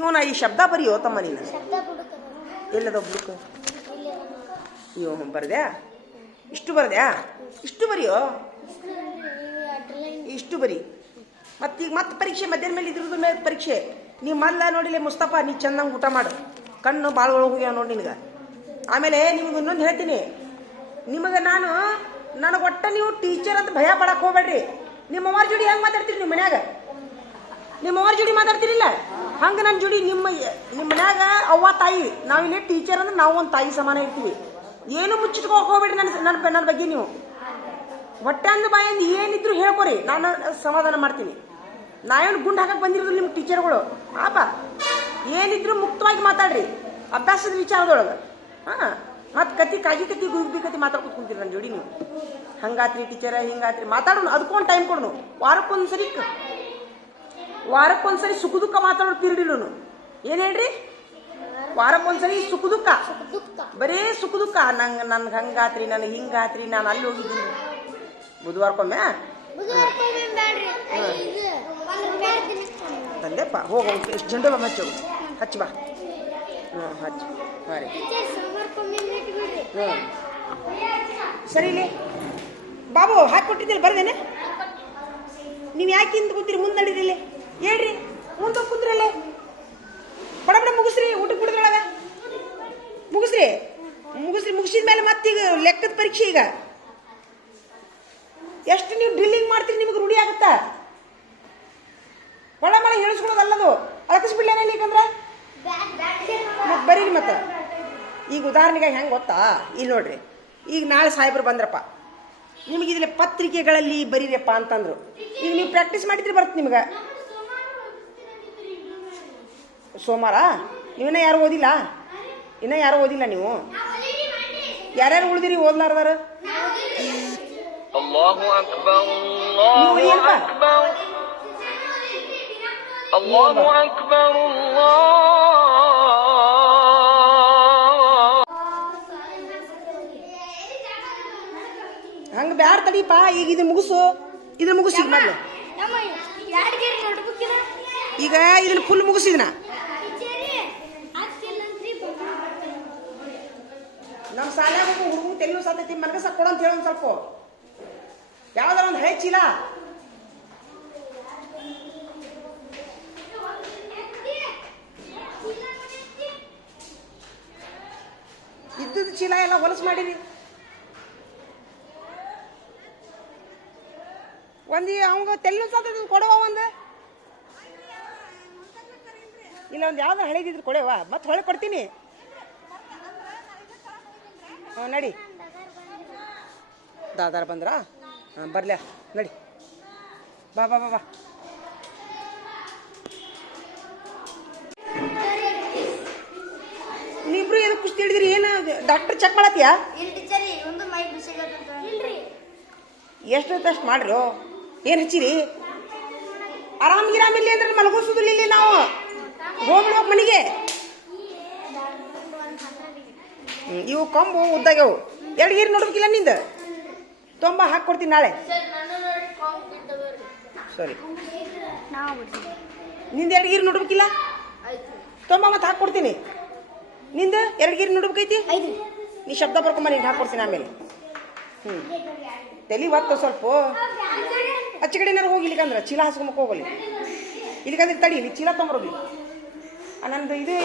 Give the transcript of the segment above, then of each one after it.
ಇವನ ಈ ಶಬ್ದ ಬರೆಯೋ ತಮ್ಮ ನೀನು ಎಲ್ಲದ ಬುಕ್ ಇವ ಬರ್ದ್ಯಾ ಇಷ್ಟು ಬರ್ದ್ಯಾ ಇಷ್ಟು ಬರೆಯೋ ಇಷ್ಟು ಬರಿ ಮತ್ತೀಗ ಮತ್ತೆ ಪರೀಕ್ಷೆ ಮಧ್ಯಾಹ್ನ ಮೇಲೆ ಇದ್ರದ್ದು ಮೇಲೆ ಪರೀಕ್ಷೆ ನೀವು ಮಲ್ಲ ನೋಡಿಲ್ಲ ಮುಸ್ತಫಾ ನೀ ಚೆನ್ನಾಗಿ ಊಟ ಮಾಡು ಕಣ್ಣು ಭಾಳ ಒಳಗೆ ಹೋಗ್ಯಾವ ನೋಡಿ ನಿನಗೆ ಆಮೇಲೆ ನಿಮ್ಗೆ ಇನ್ನೊಂದು ಹೇಳ್ತೀನಿ ನಿಮಗೆ ನನಗೆ ಒಟ್ಟ ನೀವು ಟೀಚರ್ ಅಂತ ಭಯ ಪಡಕ್ಕೆ ಹೋಗ್ಬೇಡ್ರಿ ನಿಮ್ಮವ್ರ ಜೋಡಿ ಹೆಂಗೆ ಮಾತಾಡ್ತೀರಿ ನಿಮ್ಮ ಮನ್ಯಾಗ ನಿಮ್ಮವ್ರ ಜೋಡಿ ಮಾತಾಡ್ತಿರಿಲ್ಲ ಹಂಗೆ ನನ್ನ ಜೋಡಿ ನಿಮ್ಮ ಮನ್ಯಾಗ ಅವ್ವ ತಾಯಿ ನಾವಿಲ್ಲೇ ಟೀಚರ್ ಅಂದ್ರೆ ನಾವು ಒಂದು ತಾಯಿ ಸಮಾನ ಇರ್ತೀವಿ ಏನು ಮುಚ್ಚಿಟ್ಕೋಕೆ ಹೋಗ್ಬೇಡ್ರಿ ನನ್ನ ಬಗ್ಗೆ ನೀವು ಹೊಟ್ಟೆ ಅಂದ ಬಾಯಿಂದ ಏನಿದ್ರು ಹೇಳ್ಕೊರಿ ನಾನು ಸಮಾಧಾನ ಮಾಡ್ತೀನಿ ನಾವೇನು ಗುಂಡು ಹಾಕಕ್ಕೆ ಬಂದಿರೋದು ನಿಮ್ಮ ಟೀಚರ್ಗಳು ಪಾಪ ಏನಿದ್ರು ಮುಕ್ತವಾಗಿ ಮಾತಾಡ್ರಿ ಅಭ್ಯಾಸದ ವಿಚಾರದೊಳಗೆ ಹಾಂ ಮತ್ತು ಕತಿ ಗುರುಬಿ ಕತಿ ಮಾತಾಡ್ಕೊತ ಕುಂತೀರಿ ನನ್ನ ಜೋಡಿ ನೀವು ಹಂಗಾತ್ರಿ ಟೀಚರ ಹಿಂಗಾತ್ರಿ ಮಾತಾಡೋಣ ಅದಕ್ಕೊಂದು ಟೈಮ್ ಕೊಡೋಣ ವಾರಕ್ಕೊಂದ್ಸರಿ ಸುಖ ದುಃಖ ಮಾತಾಡೋ ಪೀರಿಯಡ್ ಇಲ್ಲೂ ಏನು ಹೇಳ್ರಿ ವಾರಕ್ಕೊಂದ್ಸರಿ ಸುಖ ದುಃಖ ಬರೀ ಸುಖ ದುಃಖ ನನ್ಗೆ ಹಂಗಾತ್ರಿ ನನಗೆ ಹಿಂಗಾತ್ರಿ ನಾನು ಅಲ್ಲಿ ಹೋಗಿದ್ದೀನಿ ಬುಧವಾರಕ್ಕೊಮ್ಮೆ ತಂದೆಪ್ಪ ಹೋಗು ಎಷ್ಟು ಜಂಡು ಬಾ ಹಚ್ಚು ಹಚ್ಚಿ ಬಾ ಹಚ್ಚಿ ಹಾಂ ರೀ ಸರಿ ಇಲ್ಲಿ ಬಾಬು ಹಾಕಿಕೊಟ್ಟಿದ್ದಿಲ್ಲ ಬರ್ದೇನೆ ನೀವು ಯಾಕೆ ಹಿಂದೆ ಕೂತೀರಿ ಮುಂದೆ ನಡೀರಿಲ್ಲಿ ಹೇಳ್ರಿ ಮುಂದೆ ಕೂತ್ರಲ್ಲಿ ಬಡ ಮುಗಿಸ್ರಿ ಊಟಕ್ಕೆ ಬಿಡಿದ್ರೊಳಗ ಮುಗಿಸಿದ ಮೇಲೆ ಮತ್ತೀಗ ಲೆಕ್ಕದ ಪರೀಕ್ಷೆ ಈಗ ಎಷ್ಟು ನೀವು ಡ್ರಿಲ್ಲಿಂಗ್ ಮಾಡ್ತೀರಿ ನಿಮಗೆ ರೂಢಿ ಆಗುತ್ತಾ ಒಳ ಮಳೆ ಹೇಳಿಸ್ಕೊಳ್ಳೋದಲ್ಲದು ಅಳಕಿಸ್ಬಿಡ್ಲೇನ ಈಗಂದ್ರೆ ಮತ್ತೆ ಬರೀರಿ ಮತ್ತೆ ಈಗ ಉದಾಹರಣೆಗೆ ಹೆಂಗೆ ಗೊತ್ತಾ ಇಲ್ಲಿ ನೋಡ್ರಿ ಈಗ ನಾಳೆ ಸಾಹೇಬ್ರು ಬಂದ್ರಪ್ಪ ನಿಮಗೆ ಇದಿಲ್ಲ ಪತ್ರಿಕೆಗಳಲ್ಲಿ ಬರೀರಪ್ಪ ಅಂತಂದ್ರು ಈಗ ನೀವು ಪ್ರಾಕ್ಟೀಸ್ ಮಾಡಿದ್ರೆ ಬರುತ್ತೆ ನಿಮ್ಗೆ ಸೋಮವಾರ ನೀವಿನ್ನ ಯಾರು ಓದಿಲ್ಲ ನೀವು ಯಾರ್ಯಾರು ಉಳಿದಿರಿ ಓದ್ಲಾರ್ದಾರ ಅಲ್ಲಾಹು ಅಕ್ಬರ್ ಅಲ್ಲಾಹು ಅಕ್ಬರ್ ಅಲ್ಲಾಹು ಅಕ್ಬರ್ ಹಂಗೆ ಬ್ಯಾಡ್ ತಡಿಪ ಈಗ ಇದು ಮುಗಿಸು ಈಗ ಮೊದಲು ಈಗ ಇದನ್ನ ಫುಲ್ ಮುಗಿಸಿದನ ನಮ್ಮ ಶಾಲ್ಯಾಗ ಹುಡುಗ ತೆಲ್ಲು ಸಾತೈತಿ ಮನಗಸ ಕೊಡು ಅಂತ ಹೇಳಿ ಒಂದು ಸ್ವಲ್ಪ ಯಾವ್ದಾರ ಒಂದು ಹಳೆ ಚೀಲ ಇದ್ದದ ಚೀಲ ಎಲ್ಲ ಹೊಲಸು ಮಾಡಿರಿ ಒಂದು ಅವಂಗ ತೆಲ್ಲು ಸಾತೈತಿ ಕೊಡವ ಒಂದು ಇಲ್ಲ ಒಂದು ಯಾವ್ದಾರ ಹಳೇದಿದ್ರು ಕೊಡವ ಮತ್ತೆ ಹೊಳೆ ಕೊಡ್ತೀನಿ ನಡಿ ದಾದಾರ ಬಂದ್ರಾ ಹಾಂ ಬರ್ಲ್ಯಾ ನಡಿ ಬಾ ಬಾ ಬಾ ಬಾ ನೀಬ್ರು ಎದಕ್ಕೆ ಕುಸ್ತಿ ಹಿಡಿದ್ರಿ ಏನು ಡಾಕ್ಟರ್ ಚೆಕ್ ಮಾಡತ್ತೀಯಾ ಎಷ್ಟು ಮಾಡ್ರು ಏನು ಹಚ್ಚಿರಿ ಆರಾಮಿಲ್ಲ ಅಂದ್ರೆ ಮಲಗೋಸುದಿಲ್ಲ ಇಲ್ಲಿ ನಾವು ಹೋಗ್ಬಿಡ್ಬೇಕು ಮನೆಗೆ ಇವು ಕೊಂಬು ಉದ್ದಾಗ್ಯವು ಎರಡು ಗೀರು ನೋಡ್ಬೇಕಿಲ್ಲ ನಿಂದ ತೊಂಬ ಹಾಕ್ಕೊಡ್ತೀನಿ ನಾಳೆ ಸರಿ ನಿಂದ ಎರಡು ಗೀರು ನೋಡ್ಬೇಕಿಲ್ಲ ತೊಂಬ ಮತ್ತೆ ಹಾಕ್ಕೊಡ್ತೀನಿ ನಿಂದ ಎರಡು ಗೀರು ನೋಡ್ಬೇಕೈತಿ ನೀ ಶಬ್ದ ಬರ್ಕೊಂಬ ನೀನು ಹಾಕ್ಕೊಡ್ತೀನಿ ಆಮೇಲೆ ತಲೆ ಹೊತ್ತು ಸ್ವಲ್ಪ ಅಚ್ಚ ಕಡೆನಾರು ಹೋಗಿ ಇಲ್ಲಿಕಂದ್ರೆ ಚೀಲ ಹಾಸ್ಕೊಂಬಕ್ಕೆ ಹೋಗಲಿ ಇಲ್ಲಿಕಂದ್ರೆ ತಡಿ ಇಲ್ಲಿ ಚೀಲ ತೊಗೊಂಬರೋಗಿ ನಂದು ಇದು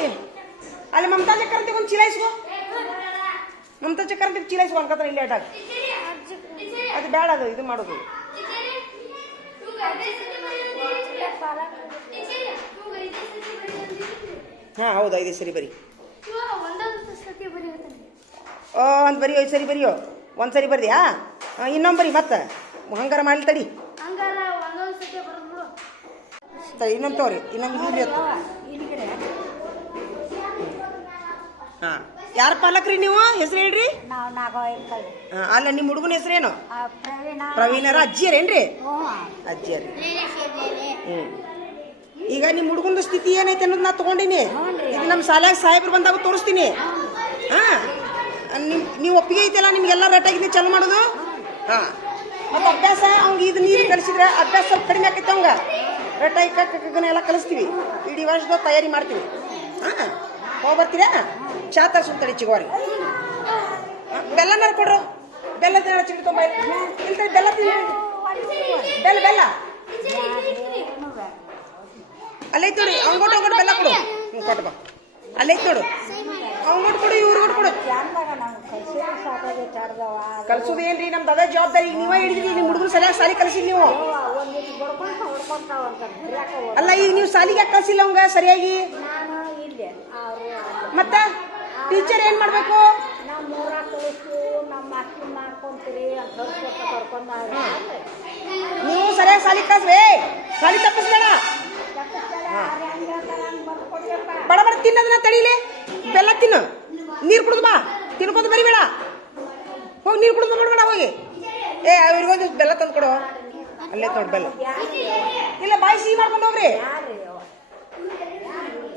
ಅಲ್ಲಿ ಮಮತಾ ಚಕ್ರಂತಿಗೆ ಒಂದು ಚೀಲ ಇಸ್ಕೋ ಮಮತಾ ಚಕ್ರಂತಿಗೆ ಚೀಲ ಇಸ್ಕೊ ಅನ್ಕತ್ರ ಇಲ್ಲಿ ಅಡ್ಡಾಗ ಅದು ಬೇಡ ಅದು ಇದು ಮಾಡೋದು ಹಾಂ ಹೌದಾ ಇದೆ ಸರಿ ಬರಿ ಒಂದು ಬರಿಯೋ ಸರಿ ಬರಿಯೋ ಒಂದು ಸರಿ ಬರ್ದಿಯಾ ಇನ್ನೊಂದು ಬರಿ ಮತ್ತೆ ಹಂಗಾರ ಮಾಡಲಿ ತಡಿ ಇನ್ನೊಂದು ತೋರಿ ಇನ್ನೊಂದು ಹಾಂ ಯಾರು ಪಾಲಕ್ರಿ ನೀವು ಹೆಸರು ಹೇಳ್ರಿ ಅಲ್ಲ ನಿಮ್ಮ ಹುಡುಗನ ಹೆಸರೇನು ಪ್ರವೀಣರ ಅಜ್ಜಿಯರೇನ್ರಿ ಅಜ್ಜಿಯರಿ ಈಗ ನಿಮ್ಮ ಹುಡುಗನ ಸ್ಥಿತಿ ಏನೈತೆ ಅನ್ನೋದು ನಾ ತಗೊಂಡಿನಿ ಈಗ ನಮ್ಮ ಶಾಲ್ಯಾಗ ಸಾಹೇಬ್ರು ಬಂದಾಗ ತೋರಿಸ್ತೀನಿ ಹಾಂ ನೀವು ಒಪ್ಪಿಗೆ ಐತೆಲ್ಲ ನಿಮ್ಗೆಲ್ಲ ರೇಟಾಗಿ ಚಾಲು ಮಾಡೋದು ಹಾಂ ಮತ್ತು ಅಭ್ಯಾಸ ಅವ್ಗೆ ಇದು ನೀರು ಕಲಿಸಿದ್ರೆ ಅಭ್ಯಾಸ ಸ್ವಲ್ಪ ಕಡಿಮೆ ಆಕೈತೆ ಅವಂಗ ರಟ್ಟ ಕಕ್ಕನ ಎಲ್ಲ ಕಲಿಸ್ತೀವಿ ಇಡೀ ವರ್ಷದ ತಯಾರಿ ಮಾಡ್ತೀವಿ ಹಾಂ ಹೋಗಿ ಬರ್ತೀರಾ ಚಾ ತರಿಸ್ತಾರೆ ಚಿಗೋರಿ ಬೆಲ್ಲನಾರು ಕೊಡ್ರು ಬೆಲ್ಲದ ಚಿಡಿ ತೊಂಬ ಇಲ್ತಾರೆ ಬೆಲ್ಲ ಬೆಲ್ಲ ಬೆಲ್ಲ ಅಲ್ಲೈತ್ ನೋಡಿ ಅವ್ನು ಕೊಟ್ಟು ಬೆಲ್ಲ ಕೊಡು ಹ್ಞೂ ಕೊಟ್ಟು ಬಾ ಅಲ್ಲೈತ್ ನೋಡು ಅವ್ನು ಕೊಡು ಇವ್ರು ಕೊಡು ಕಲ್ಸೋದು ಏನ್ರಿ ನಮ್ದು ಅದೇ ಜವಾಬ್ದಾರಿ ಈಗ ನೀವೇ ಹಿಡಿದ್ರಿ ನಿಮ್ಮ ಹುಡುಗರು ಸರಿಯಾಗಿ ಸಾಲಿ ಕಲಿಸಿಲ್ಲ ನೀವು ಅಲ್ಲ ಈಗ ನೀವು ಸಾಲಿಗೆ ಯಾಕೆ ಕಲಿಸಿಲ್ಲ ಅವಂಗ ಸರಿಯಾಗಿ ಮತ್ತ ಟೀಚರ್ ಏನ್ ಮಾಡ್ಬೇಕು ನೀವು ಸರಿಯಾಗಿ ಸಾಲಿ ಕಲಿಸ್ಬೇ ಸಾಲಿ ತಪ್ಪಿಸ್ಬೇಡ ಬಡ ಬಡ ತಿನ್ನೋದನ್ನ ತಡೀಲಿ ಬೆಲ್ಲ ತಿನ್ನು ನೀರು ಕುಡಿದು ಬಾ ತಿನ್ಕೋದು ಬರಿಬೇಡ ಹೋಗಿ ನೀರು ಕುಡಿದು ಮಾಡ್ಬೇಡ ಹೋಗಿ ಅವ್ರಿಗೊಂದು ಬೆಲ್ಲ ತಂದು ಕೊಡು ಅಲ್ಲೇ ನೋಡಿ ಬೆಲ್ಲ ಇಲ್ಲ ಬಾಯಿ ಸಿಹಿ ಮಾಡ್ಕೊಂಡು ಹೋಗ್ರಿ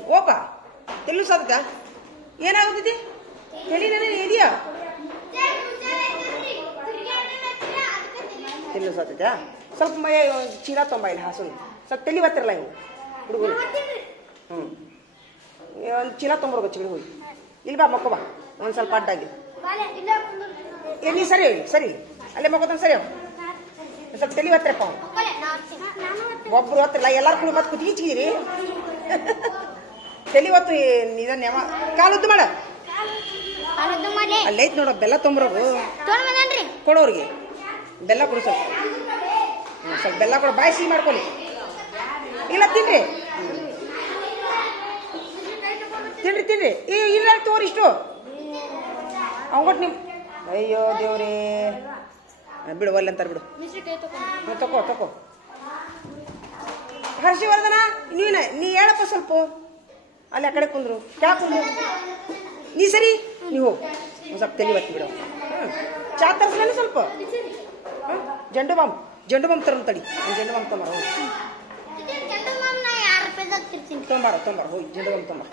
ಹೋಗ ಎಲ್ಲೂ ಸಾಧ್ಯ ಏನಾಗುತ್ತೈತಿ ತಲೆ ನನಗೆ ಇದೆಯಾ ಎಲ್ಲೂ ಸಾಧ್ಯ ಸ್ವಲ್ಪ ಚೀಲ ತೊಂಬ ಇಲ್ಲಿ ಹಾಸು ಸ್ವಲ್ಪ ತಲೆ ಬರ್ತಿರಲ್ಲ ಇವು ಹುಡುಗರು ಹ್ಞೂ ಒಂದು ಚೀಲ ತೊಂಬರ್ಬೇಕು ಚಿಗಡಿ ಹೋಗಿ ಇಲ್ಲಿ ಬಾ ಮಕ್ಕೋ ಬಾ ಒಂದು ಸ್ವಲ್ಪ ಅಡ್ಡಾಗಿ ನೀ ಸರಿ ಸರಿ ಅಲ್ಲೇ ಮಕ್ಕೋತಾನೆ ಸರಿ ಸ್ವಲ್ಪ ತಲೆ ಬರ್ತಿರಪ್ಪ ಒಬ್ರು ಹೊತ್ತಿಲ್ಲ ಎಲ್ಲಾರು ಕೂಡ ಮತ್ತೆ ಕುತ್ತಿಗೆ ಚಿಗಿರಿ ತಲೆ ಹೊತ್ತು ಇದನ್ನ ಕಾಲುದ್ದು ಮಾಡ ಅಲ್ಲೈತ್ ನೋಡ ಬೆಲ್ಲ ತೊಂಬರೋದು ಕೊಡೋರಿಗೆ ಬೆಲ್ಲ ಕೊಡು ಸ್ವಲ್ಪ ಸ್ವಲ್ಪ ಬೆಲ್ಲ ಕೊಡು ಬಾಯಿ ಸಿಹಿ ಮಾಡ್ಕೊಳ್ಳಿ ಇಲ್ಲ ತಿನ್ರಿ ತಿನ್ರಿ ತಿನ್ರಿ ಇಲ್ಲ ತೋರಿ ಇಷ್ಟು ಅವಗೊಟ್ಟು ನಿಮ್ಮ ಅಯ್ಯೋ ದೇವ್ರೇ ಬಿಡು ಒಲ್ಲೆ ಅಂತಾರೆ ಬಿಡು ತಕೋ ತಕೋ ಹರ್ಷವರ್ಧನ ನೀ ಹೇಳಪ್ಪ ಸ್ವಲ್ಪ ಅಲ್ಲಿ ಆ ಕಡೆ ಕುಂದ್ರು ಕ್ಯಾ ಕುಂದ್ರು ನೀ ಸರಿ ನೀವು ಒಂದು ಸ್ವಲ್ಪ ತಲೆ ಬತ್ತಿ ಬಿಡು ಚಾ ತರಿಸ್ಲೇನು ಸ್ವಲ್ಪ ಜಂಡು ಬಾಂಬ್ ತರೋದು ತಡಿ ಜಂಡು ಬಾಂಬ್ ತೊಂಬಾರ ಹೋಗಿ ತೊಂಬಾರ ಹೋಗಿ ಜಂಡು ಬಾಂಬ್ ತೊಂಬಾರ